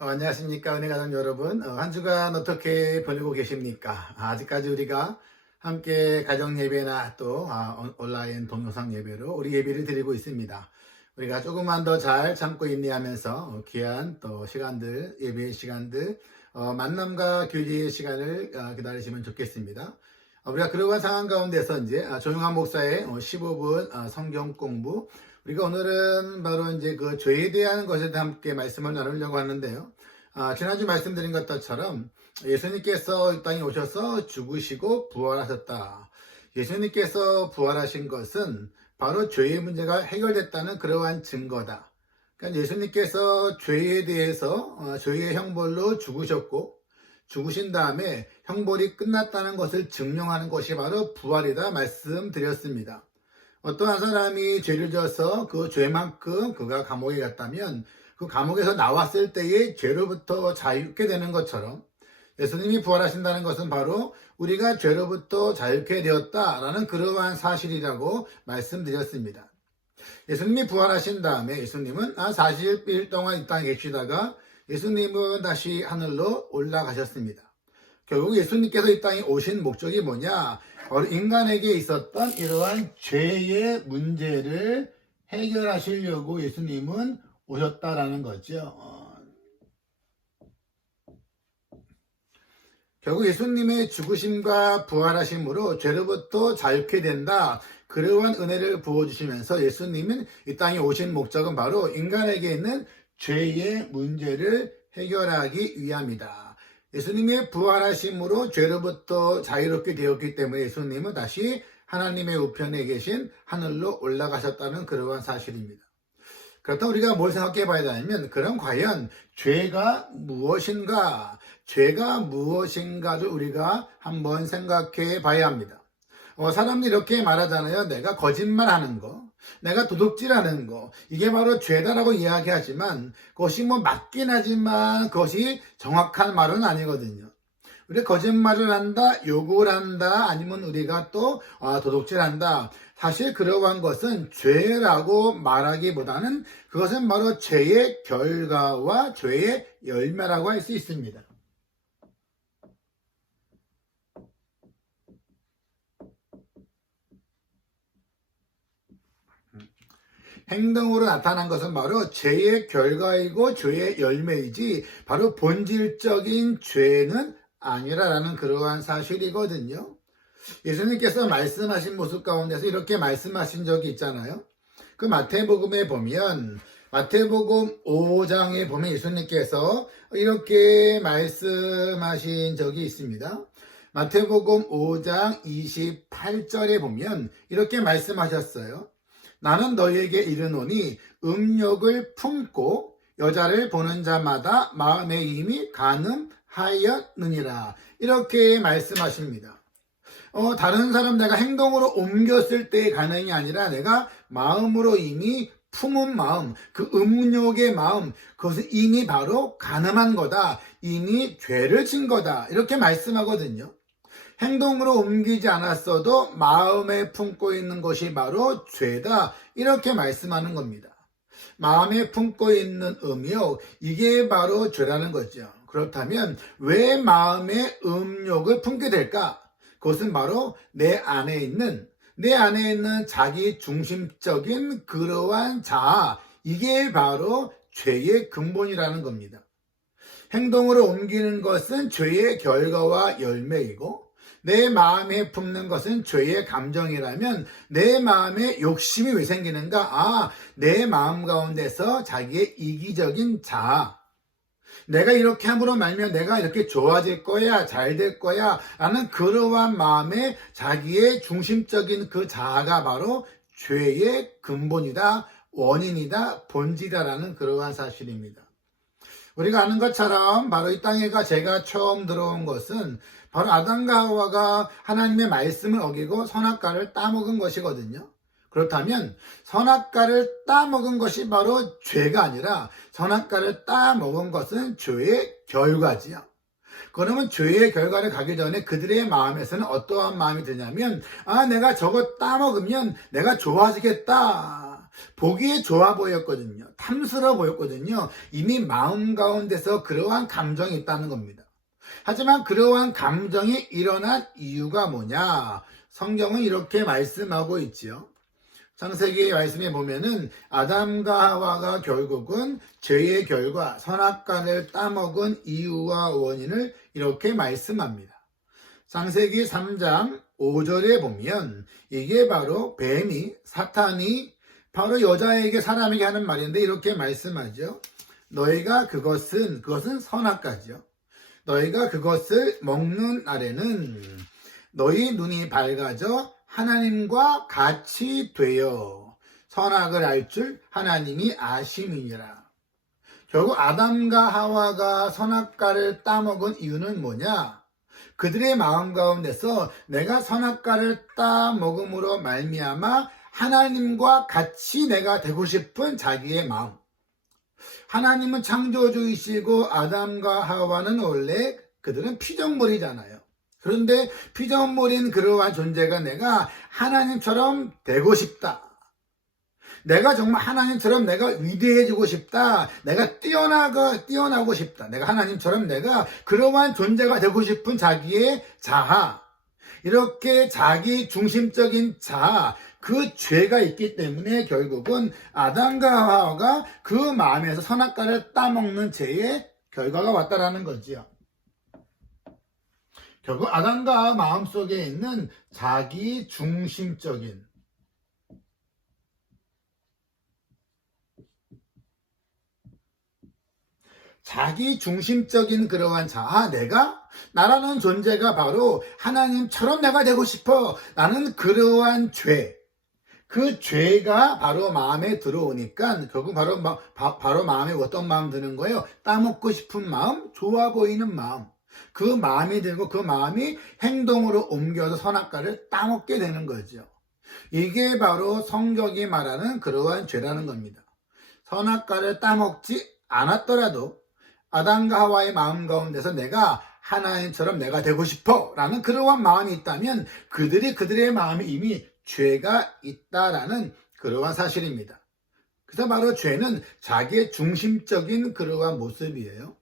안녕하십니까, 은혜 가족 여러분. 한 주간 어떻게 보내고 계십니까? 아직까지 우리가 함께 가정 예배나 또 온라인 동영상 예배로 우리 예배를 드리고 있습니다. 우리가 조금만 더 잘 참고 인내하면서 귀한 또 시간들, 예배의 시간들, 만남과 교제의 시간을 기다리시면 좋겠습니다. 우리가 그러한 상황 가운데서 이제 조용한 목사의 15분 성경 공부, 우리가 오늘은 바로 이제 그 죄에 대한 것에 함께 말씀을 나누려고 하는데요. 지난주 말씀드린 것처럼 예수님께서 이 땅에 오셔서 죽으시고 부활하셨다. 예수님께서 부활하신 것은 바로 죄의 문제가 해결됐다는 그러한 증거다. 그러니까 예수님께서 죄에 대해서 죄의 형벌로 죽으셨고 죽으신 다음에 형벌이 끝났다는 것을 증명하는 것이 바로 부활이다 말씀드렸습니다. 어떠한 사람이 죄를 져서 그 죄만큼 그가 감옥에 갔다면 그 감옥에서 나왔을 때의 죄로부터 자유케 되는 것처럼 예수님이 부활하신다는 것은 바로 우리가 죄로부터 자유케 되었다라는 그러한 사실이라고 말씀드렸습니다. 예수님이 부활하신 다음에 예수님은 40일 동안 이 땅에 계시다가 예수님은 다시 하늘로 올라가셨습니다. 결국 예수님께서 이 땅에 오신 목적이 뭐냐? 바로 인간에게 있었던 이러한 죄의 문제를 해결하시려고 예수님은 오셨다라는 거죠. 결국 예수님의 죽으심과 부활하심으로 죄로부터 자유케 된다. 그러한 은혜를 부어주시면서 예수님은 이 땅에 오신 목적은 바로 인간에게 있는 죄의 문제를 해결하기 위함이다. 예수님의 부활하심으로 죄로부터 자유롭게 되었기 때문에 예수님은 다시 하나님의 우편에 계신 하늘로 올라가셨다는 그러한 사실입니다. 그렇다면 우리가 뭘 생각해 봐야 되냐면, 그럼 과연 죄가 무엇인가? 죄가 무엇인가를 우리가 한번 생각해 봐야 합니다. 사람들이 이렇게 말하잖아요. 내가 거짓말하는 거, 내가 도둑질하는 거, 이게 바로 죄다라고 이야기하지만 그것이 맞긴 하지만 그것이 정확한 말은 아니거든요. 우리가 거짓말을 한다, 욕을 한다, 아니면 우리가 또 도둑질한다. 사실 그러한 것은 죄라고 말하기보다는 그것은 바로 죄의 결과와 죄의 열매라고 할 수 있습니다. 행동으로 나타난 것은 바로 죄의 결과이고 죄의 열매이지 바로 본질적인 죄는 아니라라는 그러한 사실이거든요. 예수님께서 말씀하신 모습 가운데서 이렇게 말씀하신 적이 있잖아요. 그 마태복음에 보면 마태복음 5장에 보면 예수님께서 이렇게 말씀하신 적이 있습니다. 마태복음 5장 28절에 보면 이렇게 말씀하셨어요. 나는 너희에게 이르노니 음욕을 품고 여자를 보는 자마다 마음에 이미 간음하였느니라. 이렇게 말씀하십니다. 다른 사람 내가 행동으로 옮겼을 때의 간음이 아니라 내가 마음으로 이미 품은 마음, 그 음욕의 마음, 그것은 이미 바로 간음한 거다. 이미 죄를 진 거다. 이렇게 말씀하거든요. 행동으로 옮기지 않았어도 마음에 품고 있는 것이 바로 죄다. 이렇게 말씀하는 겁니다. 마음에 품고 있는 음욕, 이게 바로 죄라는 거죠. 그렇다면 왜 마음에 음욕을 품게 될까? 그것은 바로 내 안에 있는 자기 중심적인 그러한 자아, 이게 바로 죄의 근본이라는 겁니다. 행동으로 옮기는 것은 죄의 결과와 열매이고 내 마음에 품는 것은 죄의 감정이라면 내 마음에 욕심이 왜 생기는가? 내 마음 가운데서 자기의 이기적인 자아, 내가 이렇게 함으로 말면 내가 이렇게 좋아질 거야, 잘 될 거야 라는 그러한 마음에 자기의 중심적인 그 자아가 바로 죄의 근본이다, 원인이다, 본질이다라는 그러한 사실입니다. 우리가 아는 것처럼 바로 이 땅에가 제가 처음 들어온 것은 바로 아담과 하와가 하나님의 말씀을 어기고 선악과를 따먹은 것이거든요. 그렇다면 선악과를 따먹은 것이 바로 죄가 아니라 선악과를 따먹은 것은 죄의 결과지요. 그러면 죄의 결과를 가기 전에 그들의 마음에서는 어떠한 마음이 드냐면 내가 저거 따먹으면 내가 좋아지겠다. 보기에 좋아 보였거든요. 탐스러워 보였거든요. 이미 마음 가운데서 그러한 감정이 있다는 겁니다. 하지만 그러한 감정이 일어난 이유가 뭐냐? 성경은 이렇게 말씀하고 있지요. 창세기 말씀에 보면은 아담과 하와가 결국은 죄의 결과 선악과를 따먹은 이유와 원인을 이렇게 말씀합니다. 창세기 3장 5절에 보면 이게 바로 뱀이 사탄이 바로 여자에게 사람에게 하는 말인데 이렇게 말씀하죠. 너희가 그것은 선악과죠. 너희가 그것을 먹는 날에는 너희 눈이 밝아져 하나님과 같이 되어 선악을 알 줄 하나님이 아심이니라. 결국 아담과 하와가 선악과를 따먹은 이유는 뭐냐? 그들의 마음 가운데서 내가 선악과를 따먹음으로 말미암아 하나님과 같이 내가 되고 싶은 자기의 마음. 하나님은 창조주이시고 아담과 하와는 원래 그들은 피조물이잖아요. 그런데 피조물인 그러한 존재가 내가 하나님처럼 되고 싶다. 내가 정말 하나님처럼 내가 위대해지고 싶다. 내가 뛰어나고 싶다. 내가 하나님처럼 내가 그러한 존재가 되고 싶은 자기의 자아. 이렇게 자기 중심적인 자아, 그 죄가 있기 때문에 결국은 아담과 하와가 그 마음에서 선악과를 따먹는 죄의 결과가 왔다라는 거지요. 결국 아담과 하와 마음속에 있는 자기 중심적인 그러한 자아, 나라는 존재가 바로 하나님처럼 내가 되고 싶어. 나는 그러한 죄. 그 죄가 바로 마음에 들어오니까 결국 바로 마음에 어떤 마음 드는 거예요? 따먹고 싶은 마음, 좋아 보이는 마음. 그 마음이 들고 그 마음이 행동으로 옮겨서 선악과를 따먹게 되는 거죠. 이게 바로 성경이 말하는 그러한 죄라는 겁니다. 선악과를 따먹지 않았더라도 아담과 하와의 마음 가운데서 내가 하나님처럼 내가 되고 싶어 라는 그러한 마음이 있다면 그들의 마음에 이미 죄가 있다라는 그러한 사실입니다. 그래서 바로 죄는 자기의 중심적인 그러한 모습이에요.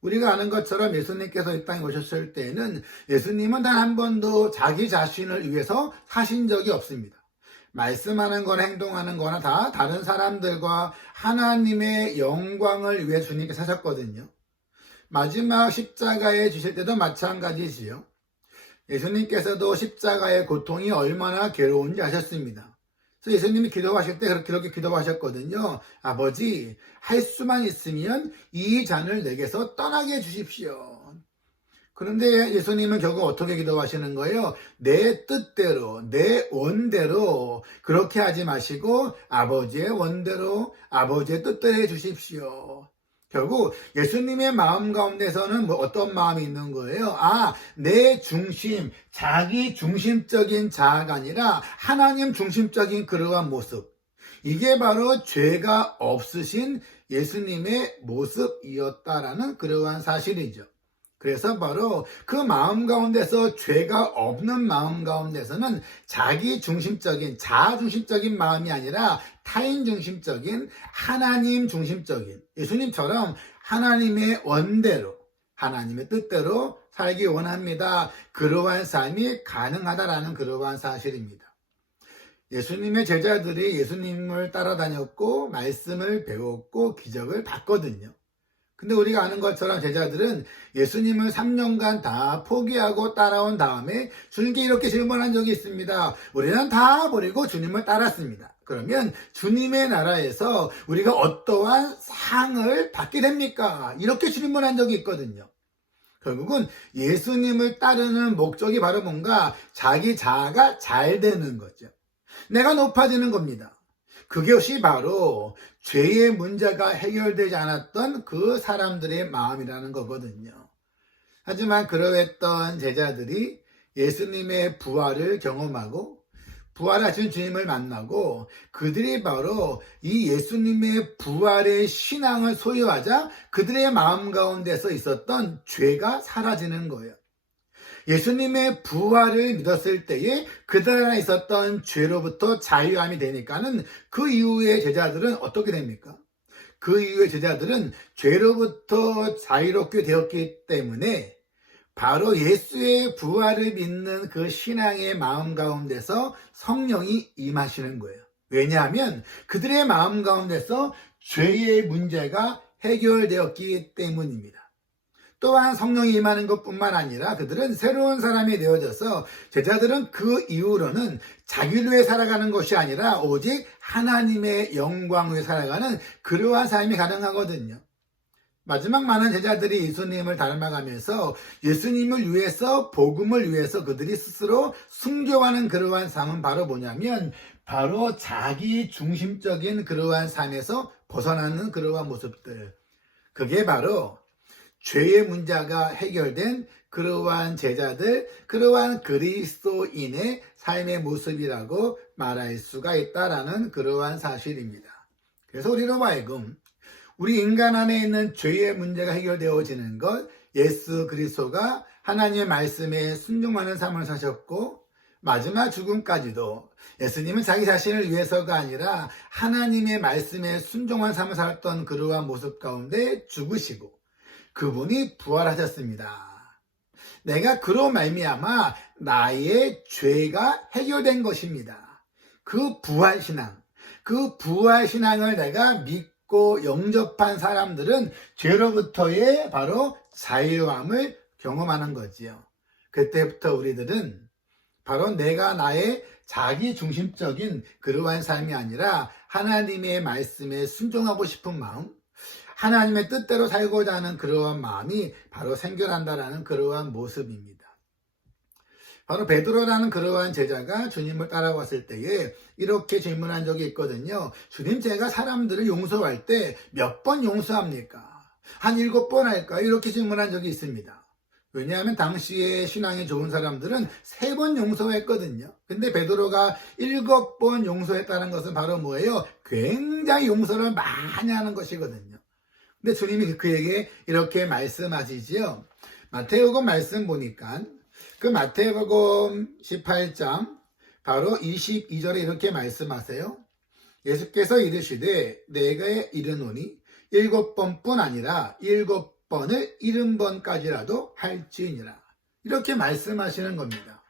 우리가 아는 것처럼 예수님께서 이 땅에 오셨을 때에는 예수님은 단 한 번도 자기 자신을 위해서 사신 적이 없습니다. 말씀하는 거나 행동하는 거나 다 다른 사람들과 하나님의 영광을 위해 주님께서 사셨거든요. 마지막 십자가에 주실 때도 마찬가지지요. 예수님께서도 십자가의 고통이 얼마나 괴로운지 아셨습니다. 그래서 예수님이 기도하실 때 그렇게 기도하셨거든요. 아버지, 할 수만 있으면 이 잔을 내게서 떠나게 해주십시오. 그런데 예수님은 결국 어떻게 기도하시는 거예요? 내 뜻대로, 내 원대로 그렇게 하지 마시고 아버지의 원대로, 아버지의 뜻대로 해주십시오. 결국 예수님의 마음 가운데서는 어떤 마음이 있는 거예요? 내 중심, 자기 중심적인 자아가 아니라 하나님 중심적인 그러한 모습. 이게 바로 죄가 없으신 예수님의 모습이었다라는 그러한 사실이죠. 그래서 바로 그 마음 가운데서 죄가 없는 마음 가운데서는 자기 중심적인, 자아 중심적인 마음이 아니라 타인 중심적인, 하나님 중심적인, 예수님처럼 하나님의 원대로, 하나님의 뜻대로 살기 원합니다. 그러한 삶이 가능하다라는 그러한 사실입니다. 예수님의 제자들이 예수님을 따라다녔고 말씀을 배웠고 기적을 봤거든요. 근데 우리가 아는 것처럼 제자들은 예수님을 3년간 다 포기하고 따라온 다음에 주님께 이렇게 질문한 적이 있습니다. 우리는 다 버리고 주님을 따랐습니다. 그러면 주님의 나라에서 우리가 어떠한 상을 받게 됩니까? 이렇게 질문한 적이 있거든요. 결국은 예수님을 따르는 목적이 바로 뭔가 자기 자아가 잘 되는 거죠. 내가 높아지는 겁니다. 그것이 바로 죄의 문제가 해결되지 않았던 그 사람들의 마음이라는 거거든요. 하지만 그러했던 제자들이 예수님의 부활을 경험하고 부활하신 주님을 만나고 그들이 바로 이 예수님의 부활의 신앙을 소유하자 그들의 마음 가운데서 있었던 죄가 사라지는 거예요. 예수님의 부활을 믿었을 때에 그들 안에 있었던 죄로부터 자유함이 되니까는 그 이후에 제자들은 어떻게 됩니까? 그 이후에 제자들은 죄로부터 자유롭게 되었기 때문에 바로 예수의 부활을 믿는 그 신앙의 마음 가운데서 성령이 임하시는 거예요. 왜냐하면 그들의 마음 가운데서 죄의 문제가 해결되었기 때문입니다. 또한 성령이 임하는 것뿐만 아니라 그들은 새로운 사람이 되어져서 제자들은 그 이후로는 자기를 위해 살아가는 것이 아니라 오직 하나님의 영광을 위해 살아가는 그러한 삶이 가능하거든요. 마지막 많은 제자들이 예수님을 닮아가면서 예수님을 위해서 복음을 위해서 그들이 스스로 순교하는 그러한 삶은 바로 뭐냐면 바로 자기 중심적인 그러한 삶에서 벗어나는 그러한 모습들. 그게 바로 죄의 문제가 해결된 그러한 제자들, 그러한 그리스도인의 삶의 모습이라고 말할 수가 있다라는 그러한 사실입니다. 그래서 우리로 하여금 우리 인간 안에 있는 죄의 문제가 해결되어지는 것, 예수 그리스도가 하나님의 말씀에 순종하는 삶을 사셨고 마지막 죽음까지도 예수님은 자기 자신을 위해서가 아니라 하나님의 말씀에 순종한 삶을 살았던 그러한 모습 가운데 죽으시고 그분이 부활하셨습니다. 내가 그로 말미암아 나의 죄가 해결된 것입니다. 그 부활신앙을 내가 믿고 영접한 사람들은 죄로부터의 바로 자유함을 경험하는 거지요. 그때부터 우리들은 바로 내가 나의 자기 중심적인 그러한 삶이 아니라 하나님의 말씀에 순종하고 싶은 마음, 하나님의 뜻대로 살고자 하는 그러한 마음이 바로 생겨난다라는 그러한 모습입니다. 바로 베드로라는 그러한 제자가 주님을 따라왔을 때에 이렇게 질문한 적이 있거든요. 주님, 제가 사람들을 용서할 때 몇 번 용서합니까? 한 7번 할까요? 이렇게 질문한 적이 있습니다. 왜냐하면 당시에 신앙이 좋은 사람들은 3번 용서했거든요. 근데 베드로가 7번 용서했다는 것은 바로 뭐예요? 굉장히 용서를 많이 하는 것이거든요. 근데 주님이 그에게 이렇게 말씀하시지요. 마태복음 말씀 보니까 그 마태복음 18장 바로 22절에 이렇게 말씀하세요. 예수께서 이르시되 내가 이르노니 7번뿐 아니라 7번을 70번까지라도 할지니라. 이렇게 말씀하시는 겁니다.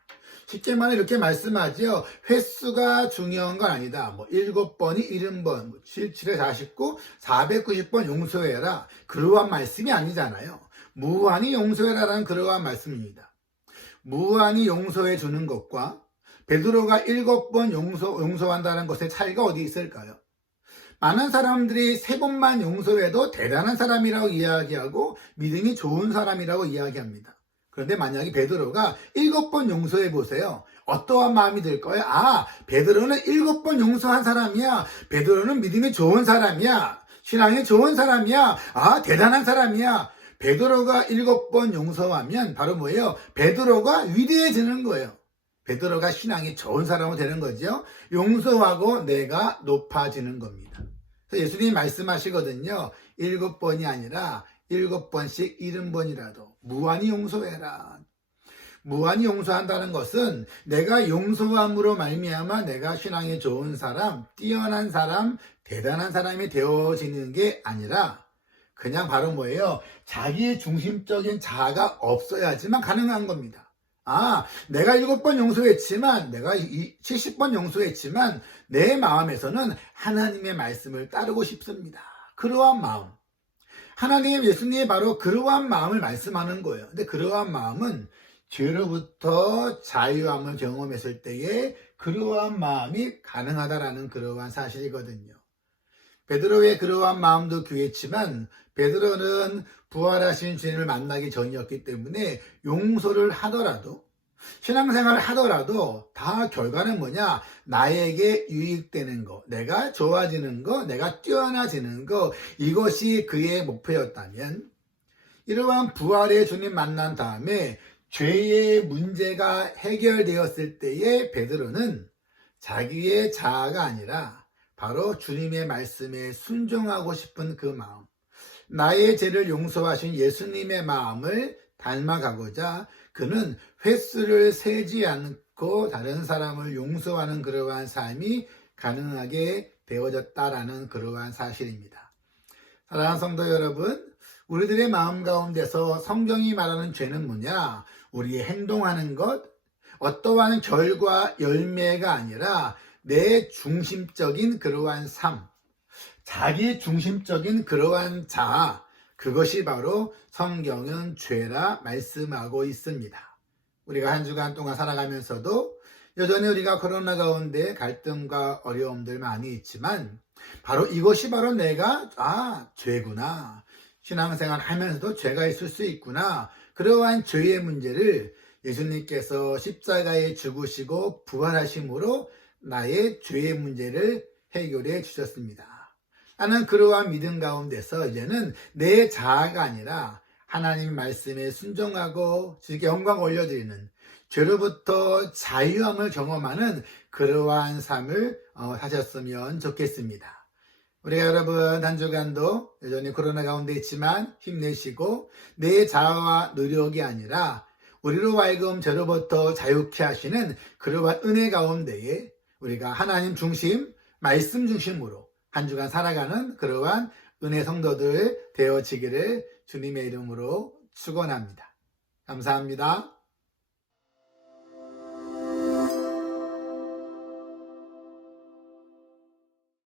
쉽게 말해 이렇게 말씀하지요. 횟수가 중요한 건 아니다. 7번이 70번, 77에 49, 490번 용서해라. 그러한 말씀이 아니잖아요. 무한히 용서해라라는 그러한 말씀입니다. 무한히 용서해 주는 것과 베드로가 7번 용서한다는 것의 차이가 어디 있을까요? 많은 사람들이 3번만 용서해도 대단한 사람이라고 이야기하고 믿음이 좋은 사람이라고 이야기합니다. 그런데 만약에 베드로가 7번 용서해 보세요. 어떠한 마음이 들까요? 베드로는 7번 용서한 사람이야. 베드로는 믿음이 좋은 사람이야. 신앙이 좋은 사람이야. 대단한 사람이야. 베드로가 7번 용서하면 바로 뭐예요? 베드로가 위대해지는 거예요. 베드로가 신앙이 좋은 사람으로 되는 거죠. 용서하고 내가 높아지는 겁니다. 그래서 예수님이 말씀하시거든요. 7번이 아니라 7번씩 70번이라도 무한히 용서해라. 무한히 용서한다는 것은 내가 용서함으로 말미암아 내가 신앙이 좋은 사람, 뛰어난 사람, 대단한 사람이 되어지는 게 아니라 그냥 바로 뭐예요? 자기 중심적인 자아가 없어야지만 가능한 겁니다. 내가 7번 용서했지만, 내가 70번 용서했지만, 내 마음에서는 하나님의 말씀을 따르고 싶습니다. 그러한 마음. 하나님, 예수님이 바로 그러한 마음을 말씀하는 거예요. 근데 그러한 마음은 죄로부터 자유함을 경험했을 때에 그러한 마음이 가능하다라는 그러한 사실이거든요. 베드로의 그러한 마음도 귀했지만 베드로는 부활하신 주님을 만나기 전이었기 때문에 용서를 하더라도 신앙생활을 하더라도 다 결과는 뭐냐? 나에게 유익되는 거, 내가 좋아지는 거, 내가 뛰어나지는 거, 이것이 그의 목표였다면 이러한 부활의 주님 만난 다음에 죄의 문제가 해결되었을 때에 베드로는 자기의 자아가 아니라 바로 주님의 말씀에 순종하고 싶은 그 마음, 나의 죄를 용서하신 예수님의 마음을 닮아가고자 그는 횟수를 세지 않고 다른 사람을 용서하는 그러한 삶이 가능하게 되어졌다라는 그러한 사실입니다. 사랑하는 성도 여러분, 우리들의 마음 가운데서 성경이 말하는 죄는 뭐냐? 우리의 행동하는 것, 어떠한 결과 열매가 아니라 내 중심적인 그러한 삶, 자기 중심적인 그러한 자아, 그것이 바로 성경은 죄라 말씀하고 있습니다. 우리가 한 주간 동안 살아가면서도 여전히 우리가 코로나 가운데 갈등과 어려움들 많이 있지만 바로 이것이 바로 내가 죄구나. 신앙생활 하면서도 죄가 있을 수 있구나. 그러한 죄의 문제를 예수님께서 십자가에 죽으시고 부활하심으로 나의 죄의 문제를 해결해 주셨습니다. 나는 그러한 믿음 가운데서 이제는 내 자아가 아니라 하나님 말씀에 순종하고 주께 영광 올려드리는 죄로부터 자유함을 경험하는 그러한 삶을 사셨으면 좋겠습니다. 우리가 여러분 한 주간도 여전히 코로나 가운데 있지만 힘내시고 내 자아와 노력이 아니라 우리로 하여금 죄로부터 자유케 하시는 그러한 은혜 가운데에 우리가 하나님 중심, 말씀 중심으로 한 주간 살아가는 그러한 은혜 성도들 되어지기를 주님의 이름으로 축원합니다. 감사합니다.